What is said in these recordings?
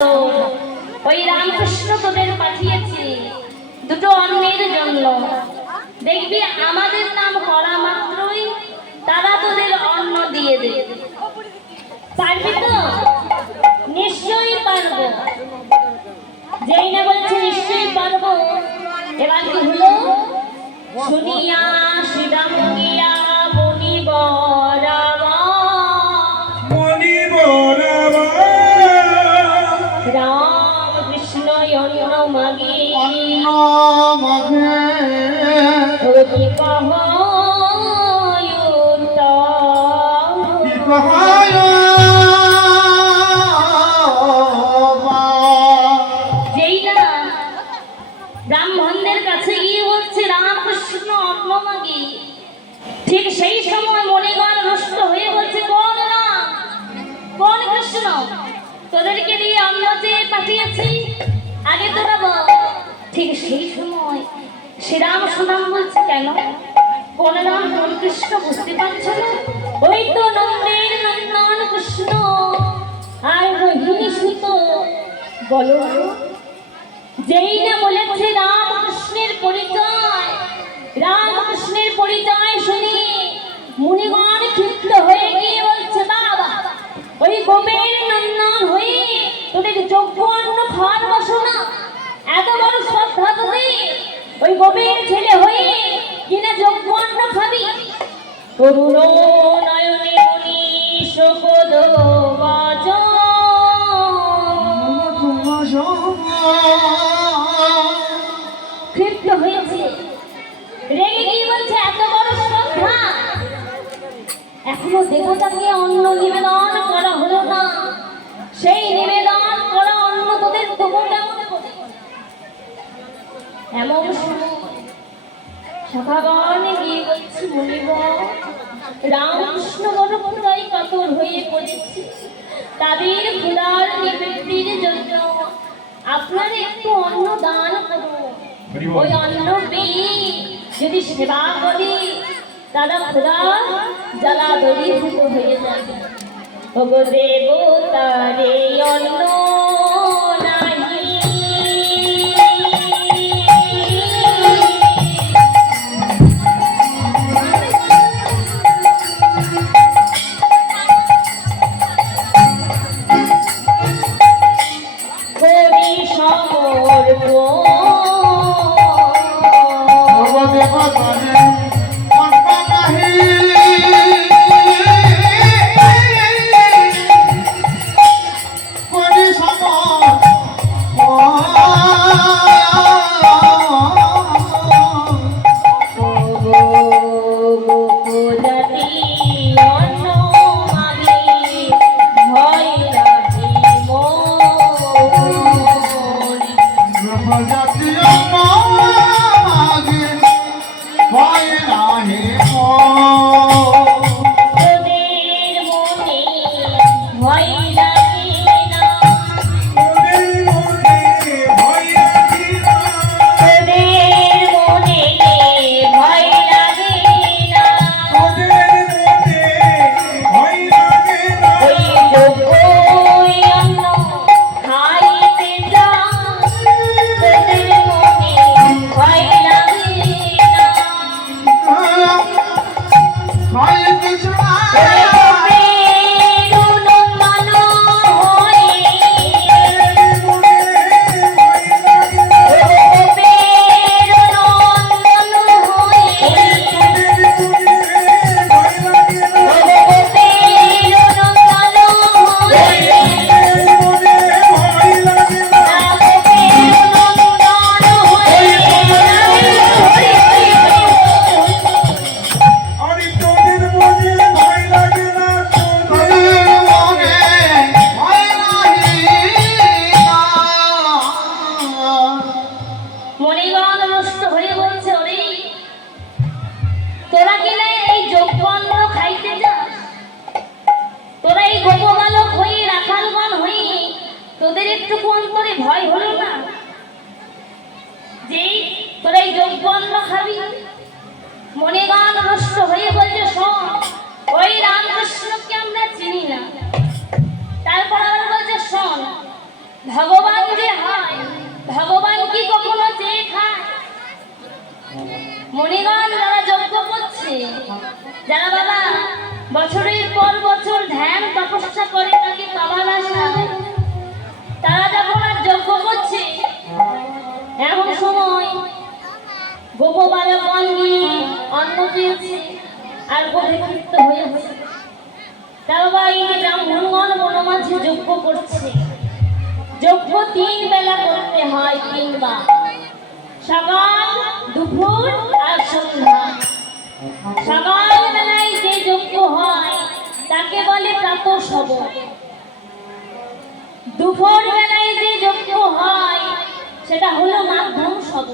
ওই রামকৃষ্ণ তোদের পাঠিয়েছি দুটো অন্নের জন্য। দেখবি আমাদের নাম করা মাত্রই তারা তোদের অন্ন দিয়ে দেবে। পারবি তো? নিশ্চয়ই পারবো। যেই না বলছে নিশ্চয়ই পারবো। এবার কি হলো? শুনিয়া শ্রীরাম গিয়া রাম কৃষ্ণ অন্ন মাগে কি কহ যেই না ব্রাহ্মণদের কাছে গিয়ে বলছে রামকৃষ্ণ অন্ন মাগে, ঠিক সেই সময় মণিগণ নষ্ট হয়ে বলছে কোন রাম কোন কৃষ্ণ, তোদেরকে দিয়ে অন্ন চেয়ে পাঠিয়েছি, আগে তোরা বল। ঠিক সেই সময় শ্রীরাম সুনাম বলছে কেন কোন রাম কোন কৃষ্ণ বুঝতে পারছো না? ওই তো নন্দের নন্দন কৃষ্ণ আর রোহিণী সুত। বলো, যেই না বলেছে রামকৃষ্ণের পরিচয়, রামকৃষ্ণের পরিচয় শুনি মুনিগণ ক্ষিপ্ত হয়ে গিয়ে বলছে বাবা ওই গোপের নন্দন হয়ে তোদের যোগ্য অন্ন খাওয়ার বসনা, এত বড় শ্রদ্ধা তোদের, ওই গোপের ছেলে হয়ে কিনা যোগ্য অন্ন খাবি? করুণ নয়নে মুনি শোকদ বাজ ক্ষিপ্ত হয়েছে, রেগে গিয়ে বলছে এত বড় শ্রদ্ধা, এখনো দেবতাকে অন্ন নিবেদন করা হলো না, সেই নিবেদন করা অন্ন তোদের তবু কেমন করে? এমন সখাগণে গিয়ে বলছি মুনিবর রামকৃষ্ণ বড় ক্ষুধায় কাতর হয়ে পড়েছে, তাদের ক্ষুধার নিবৃত্তির জন্য আপনারা একটু অন্ন দান করুন। ওই অন্ন পেয়ে যদি সেবা করি তারা ক্ষুধা জ্বালা দরিদ্র হয়ে যাবে। ওগো দেবতারে অন্ন তোদের একটু অন্তরে ভয় হলো না যে তোরা এই যোগ্য অন্ন খাবি? মনে গান নষ্ট হয়ে বলছে শোন ওই রামকৃষ্ণকে আমরা চিনি না, তারপর আবার বলছে শোন ভগবান যে হয়, ভগবান কি কখনো চেয়ে খায়? মনিগণ যারা যজ্ঞ করছে, যারা বাবা বছরের পর বছর ধ্যান তপস্যা করে তাকে পাওয়ার আশায়, তারা যখন আর যজ্ঞ করছে, এমন সময় গোপবালকগণ গিয়ে অন্ন পেয়েছে আর বোধে ক্ষিপ্ত হয়েছে। তা বাবা এই যে ব্রাহ্মণগণ বনমাঝে যজ্ঞ করছে, যজ্ঞ 3 বেলা করতে হয়, 3 বার, সকাল, দুপুর আর সন্ধ্যা। সকাল বেলায় যে যজ্ঞ হয় তাকে বলে প্রাতঃশব। দুপুর বেলায় যে যজ্ঞ হয় সেটা হলো মাধ্যম শব।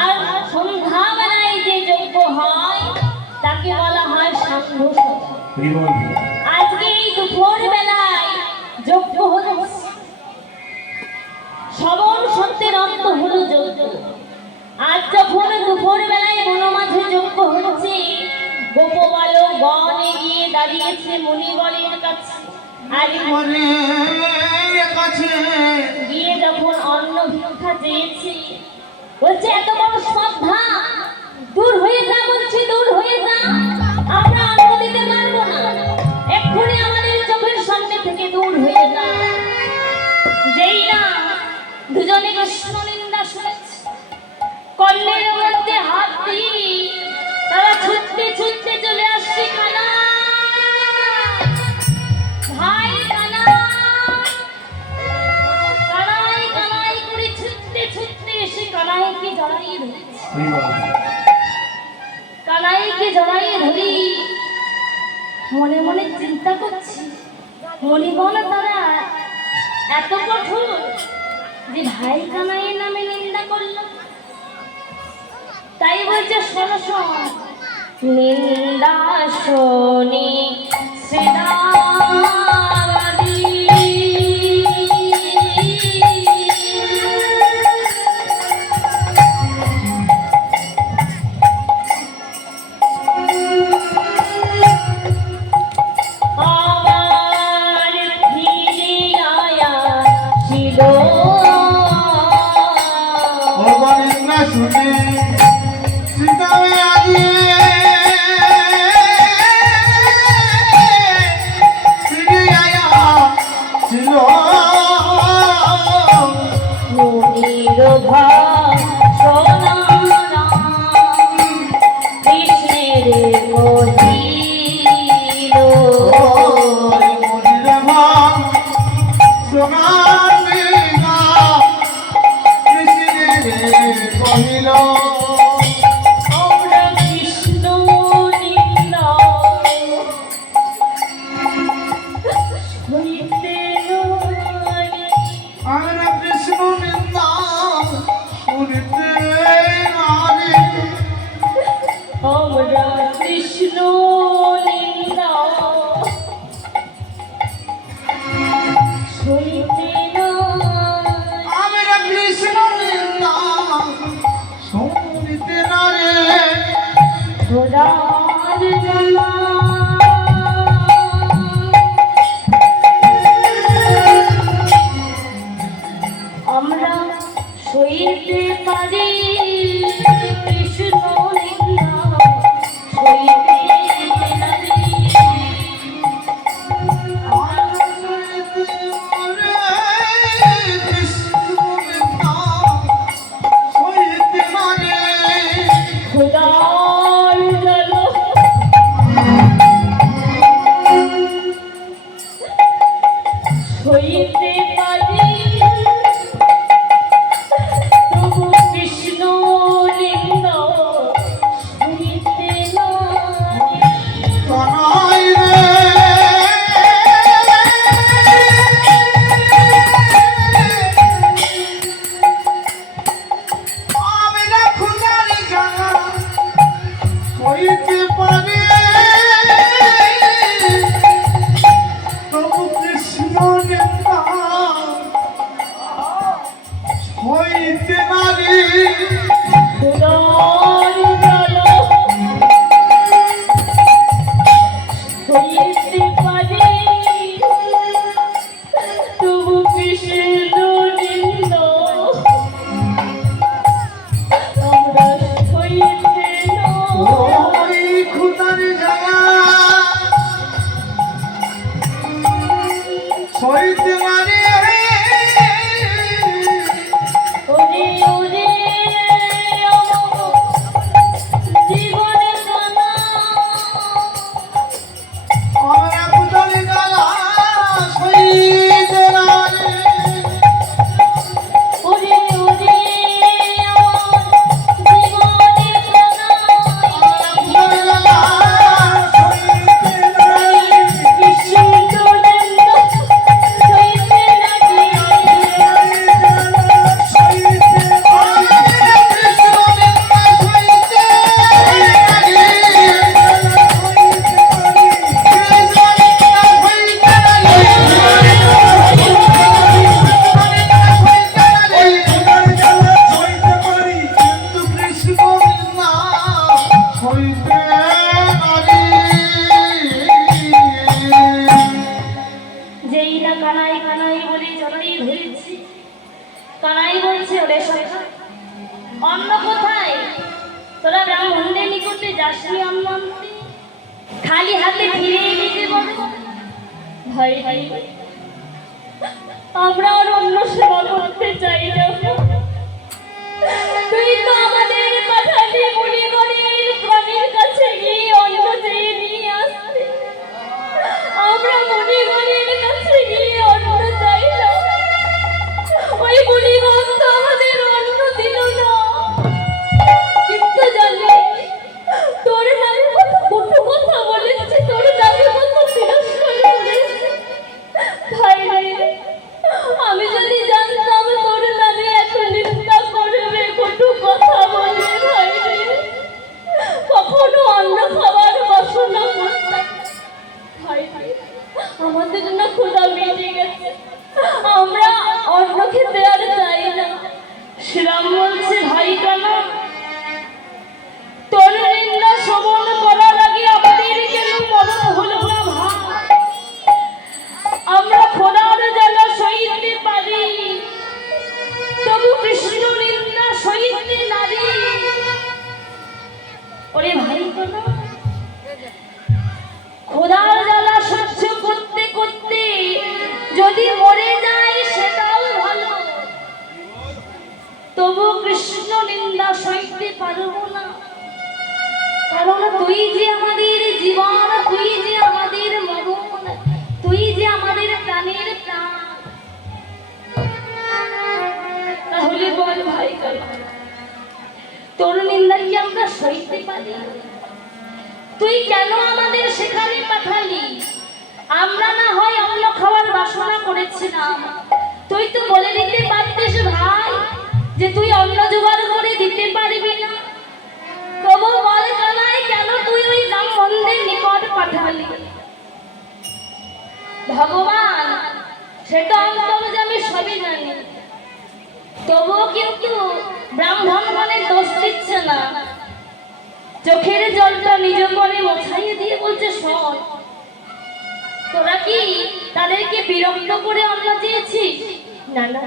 আর সন্ধ্যা বেলায় যে যজ্ঞ হয় তাকে বলা হয় সান্ধ্য শব। আজকে এই দুপুর বেলায় যজ্ঞ হচ্ছে, শ্রবণ সত্যের অন্ত হলো যজ্ঞ। আজ যখন দুপুর বেলায় বনমাঝে যজ্ঞ হচ্ছে, গোপবালক গণ গিয়ে দাঁড়িয়েছে মুনিগণের কাছে। আর গিয়ে যখন অন্ন ভিক্ষা চেয়েছে, বলছে এত বড় শ্রদ্ধা, দূর হয়ে যা, বলছি দূর হয়ে যা, আমরা অন্ন দিতে পারবো না, এক্ষুনি আমাদের চোখের সামনে থেকে দূর হয়ে যা। যেই না দুজনে কৃষ্ণ নিন্দা শুনেছে, কর্ণের মধ্যে হাত দিয়ে তারা ছুটতে ছুটতে চলে আসছে। কানা ভাই, কানা, কানাই কানাই করে ছুটতে ছুটতে এসে কানাইকে জড়াইয়ে ধরেছে। কানাইকে জড়াইয়ে ধরি মনে মনে চিন্তা করছি, মনিগণ তারা এত কঠোর যে ভাই কানাইয়ের নামে নিন্দা করল। তাই বলছে শোন শোন, নিন্দা শোনে শ্রীরামাদি, আমার ফিরে আয়া ছিল শুনে সীতামে আজি ফিরে আয়া ছিল মুনির ভাষণা কৃষ্ণের কহিল, মনির ভাব সোনার কৃষ্ণের কহিল, আমরা কৃষ্ণ নিন্দা হইতে নারি, আমরা কৃষ্ণ নিন্দা শুনিতে নারি, আমরা কৃষ্ণ নিন্দা শুনিতে নারি, আমরা কৃষ্ণ নিন্দা শুনিতে নারি, খোদার জ্বালা আমরা সইতে পারি, কৃষ্ণ নিন্দা সইতে নারি। খোদার জ্বালা সইতে পারি, তবু কৃষ্ণ নিন্দা সইতে নারি। কৃষ্ণ নিন্দ আমরা সইতে না। ওই খুদার জ্বালা সইতে পারি ওরে ওরে আমার জীবনের কানা আমরা খুদার জ্বালা সইতে পারি ওরে ওরে আমার জীবনের কানা আমরা খুদার জ্বালা সইতে পারি কৃষ্ণ নিন্দ সইতে নাকি যেই না কানাই কানাই বলে জড়াই ধরেছি কানাই বলছে ওরে সখা অন্ন কোথায় তোরা ব্রাহ্মণদের নিকটে যাসনি অন্ন আনতে খালি হাতে ফিরে এলিতে বলে ভাই ভাই আমরা আর অন্য সেবা করতে চাই না তুই তো আমাদের পাঠালি মুনিগণের প্রাণীর কাছে গিয়ে অন্ন চেয়ে নিয়ে আসতে আমরা মুনিগণের কাছে গিয়ে অন্ন চাইলাম ওই মুনিগণ তো আমাদের অন্ন দিল না কিন্তু জানি তোর নামে কত কটু কথা বলেছে তোর নামে কত তিরস্কার করেছে ভাই রে আমি যদি জানতাম তোর নামে এত নিন্দা করবে কটু কথা বলবে ভাই রে কখনো অন্ন খাবার বাসনা করতাম ভাই ভাই আমাদের জন্য ক্ষুধা মিটে গেছে আমরা অন্ন খেতে আর চাই না শ্রীরাম বলছে ভাই কেন তোর নিন্দা শ্রবণ করার আগে আমাদের কেন মরণ হলো না ভাই আমরা খোদার জ্বালা সইতে পারি তবু কৃষ্ণ নিন্দা সইতে নারী ওরে ভাই কেন খোদার জ্বালা সহ্য করতে করতে যদি মরে যায় সেটাও ভালো তবু কৃষ্ণ নিন্দা সইতে পারবো না কারণ তুই যে আমাদের জীবন তুই যে আমাদের মরণ তুই যে আমাদের প্রাণের প্রাণ তাহলে বল ভাই কেন তোর নিন্দা কি আমরা সইতে পারি তুই কেন আমাদের সেখানে পাঠালি আমরা না হয় অন্ন খাওয়ার বাসনা করেছিলাম তুই তো বলে দিতে পারতিস ভাই যে তুই অন্ন জোগাড় করে দিতে পারবি না তবু বল কানাই কেন তুই ওই ব্রাহ্মণদের নিকট পাঠালি ভগবান সেটা অন্তর্যামী সবই জানি তবুও কিন্তু ব্রাহ্মণ মনে দোষ দিচ্ছে না চোখের জলটা নিজ করে মোছাইয়ে দিয়ে বলছে শোন তোরা কি তাদেরকে বিরক্ত করে অন্ন চেয়েছিস না না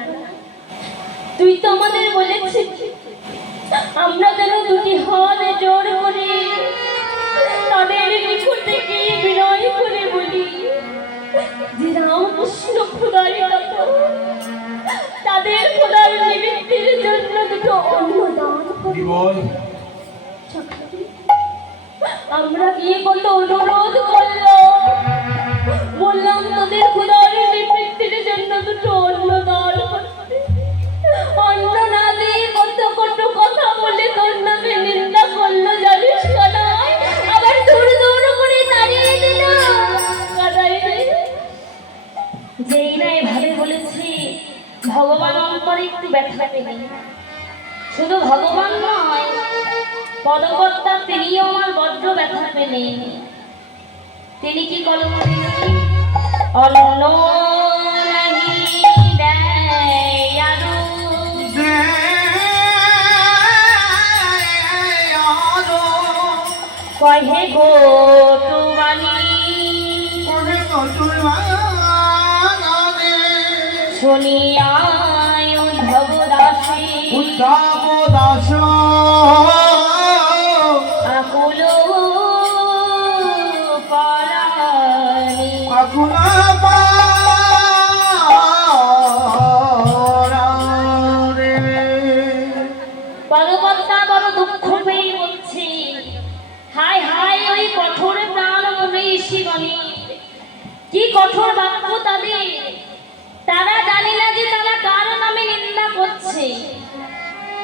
তুই তো আমাদের বলেছিস আমরা যেন দুটি হাত জোর করে তাদের নিকটে গিয়ে বিনয় করে বলি যে রামকৃষ্ণ খোদার কথা তাদের খোদার নিমিত্তের জন্য দুটো অন্ন দান করি আমরা গিয়ে কত অনুরোধ করলাম বললাম তোদের খোদার নিমিত্তের জন্য দুটো অন্ন দান করতে অন্ন না দিয়ে কত কত কথা বলে তোর নামে নিন্দা করলো জানিস কানাই আবার দূর দূর করে তাড়িয়ে দিল কানাই যেই না এভাবে বলেছি ভগবান অন্তরে একটু ব্যথা পেলেন শুধু ভগবান নয় পদকর্তা তিনিও আমার বড্ড ব্যথা পেলেন তিনি কি কলম দিলেন অন্ন নাহি দেয় আরো কহে গো শুনিয়ায় উদ্ধব দাসী উদ্ধব দাস আকুল পরাণী আকুল পরাণে। পরবর্তা বড় দুঃখ পেয়ে বলছে, হায় হায় ওই কঠোর প্রাণ মনীষীগণে, কি কঠোর বাক্য তাদের। তারা জানে না যে তারা কার নামে নিন্দা করছে।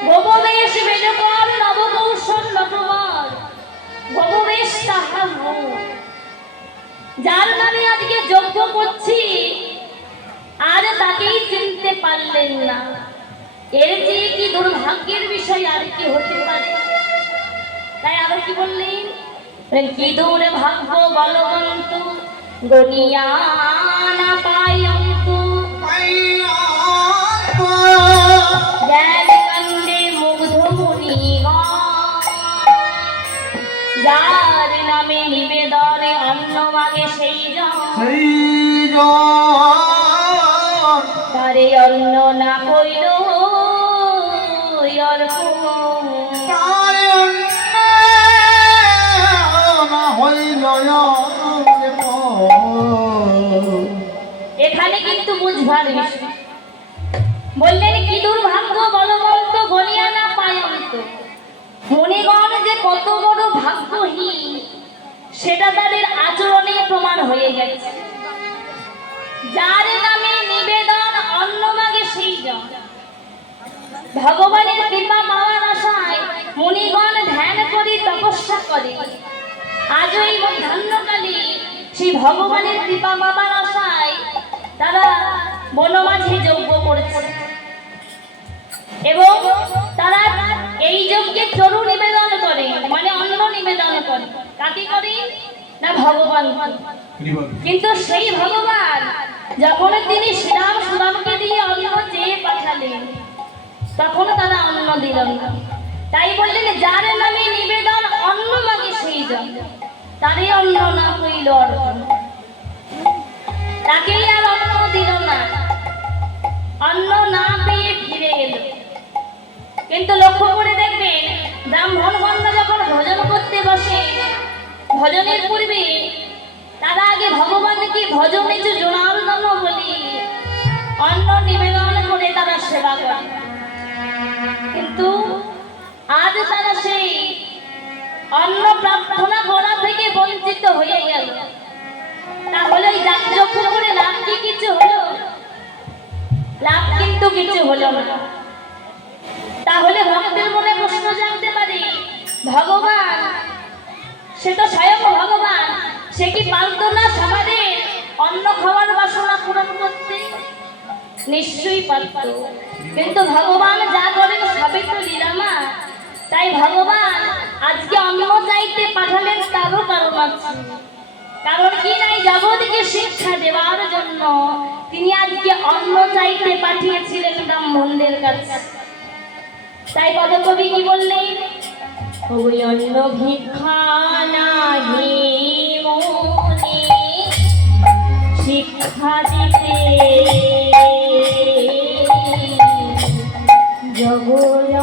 ভববেশ বেদকর নবকৌশল নটবর, ভববেশ তাহার রূপ। যার নামে আজকে যজ্ঞ করছি আর তাকেই চিনতে পারলেন না, এর চেয়ে কি দুর্ভাগ্যের বিষয় আর কি হতে পারে। তাই আবার কি বললেন, কি দূর ভাগ্য বলবন্ত গনিয়া না পায়ন্তু জ্ঞান কাণ্ডে মুগ্ধ মুনিগণ, যার নামে নিবেদনে অন্ন মাগে সেই জন, সেই জন তারে অন্ন না কইল অর্পণ। তার না হইল এখানে কিন্তু বুঝবার বিষয়। বললেন কি দুর্ভাগ্য বলবন্ত গনিয়া না পায়ন্ত। মণিগণ যে কত বড় ভাগ্যহীন সেটা তাদের আচরণে প্রমাণ হয়ে গেছে। যার নামে নিবেদন অন্ন মাগে সেই জন, ভগবানের কৃপা পাওয়ার আশায় মুনিগণ ধ্যান করে তপস্যা করে। আজ এই মধ্যাহ্নকালে সেই ভগবানের কৃপা পাওয়ার আশায় তারা বনমাঝে যজ্ঞ করেছে এবং তারা এই যজ্ঞে চরু নিবেদন করে, মানে অন্ন নিবেদন করে। কাকে করে না ভগবান। কিন্তু সেই ভগবান যখন তিনি শ্রীরাম সুদামকে দিয়ে অন্ন চেয়ে পাঠালেন তখন তারা অন্ন দিলেন না। তাই বললেন যার নামে নিবেদন অন্ন মাগে সেই জন, তারই অন্ন না হইল অর্পণ। তাকেই আর অন্ন দিল না, অন্ন না পেয়ে ফিরে এলো। কিন্তু লক্ষ্য করে দেখবেন ব্রাহ্মণগণরা যখন ভোজন করতে বসে, ভজনের পূর্বে তারা আগে ভগবানকে ভজনে যে জনার্দন বলি অন্ন নিবেদন করে তারা সেবা করে। কিন্তু আজ তারা সেই অন্ন প্রার্থনা করা থেকে বঞ্চিত হয়ে গেল। তাহলে ওই যজ্ঞ করে লাভ কি কিছু হলো? লাভ কিন্তু কিছু হলো না। তাহলে ভক্তের মনে প্রশ্ন জানতে পারে, ভগবান সে তো স্বয়ং ভগবান, সে কি পারত না সমাজের অন্ন খাওয়ার বাসনা পূরণ করতে? নিশ্চয়ই পারত। কিন্তু ভগবান যা করেন সবই তো লীলামা। তাই ভগবান আজকে অন্ন চাইতে পাঠালেন তারও কারণ আছে। কারণ কি নাই, জগৎকে শিক্ষা দেওয়ার জন্য তিনি আজকে অন্ন চাইতে পাঠিয়েছিলেন ব্রাহ্মণদের কাছে। তাই পদকবি কি বললেন, ওই অন্ন ভিক্ষা নাহি মনে শিক্ষা দিতে জগরণে।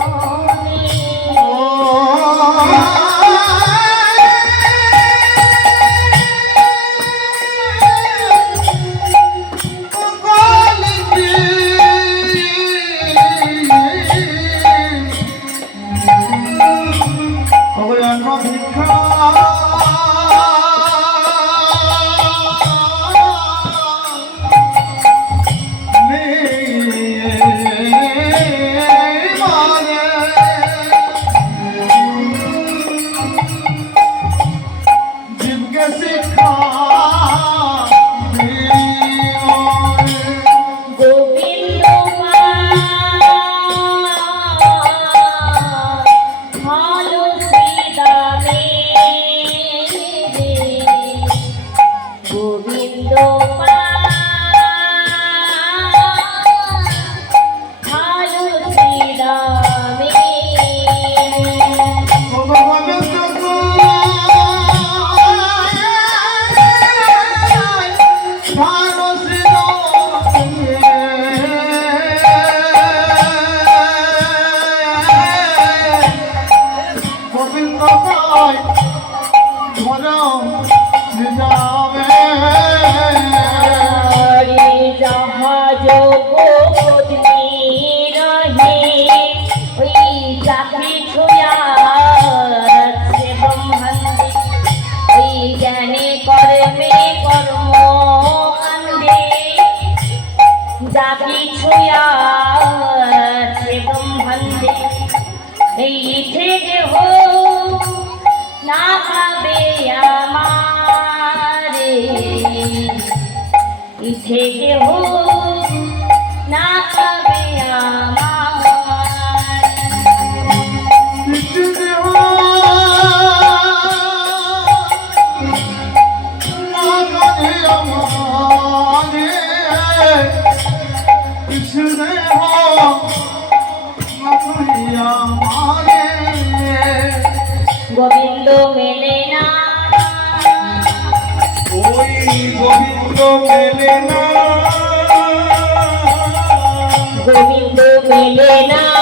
পত্নী রহে ওই চাকরি ছোয়া সে ব্রহ্মাণ্ডে ওই জ্ঞানে কর্মে কর্ম কাণ্ডে চাকরি ছোয়া সে ব্রহ্মাণ্ডে এই থেকে হো না পাবে আমারে থেকে হো না পাবে আমার কিছু দেহ না জানে আমারে কিছু দেহ না জানে আমারে গোবিন্দ মেলে না ওই গোবিন্দ মেলে না গোবিন্দ মেলে না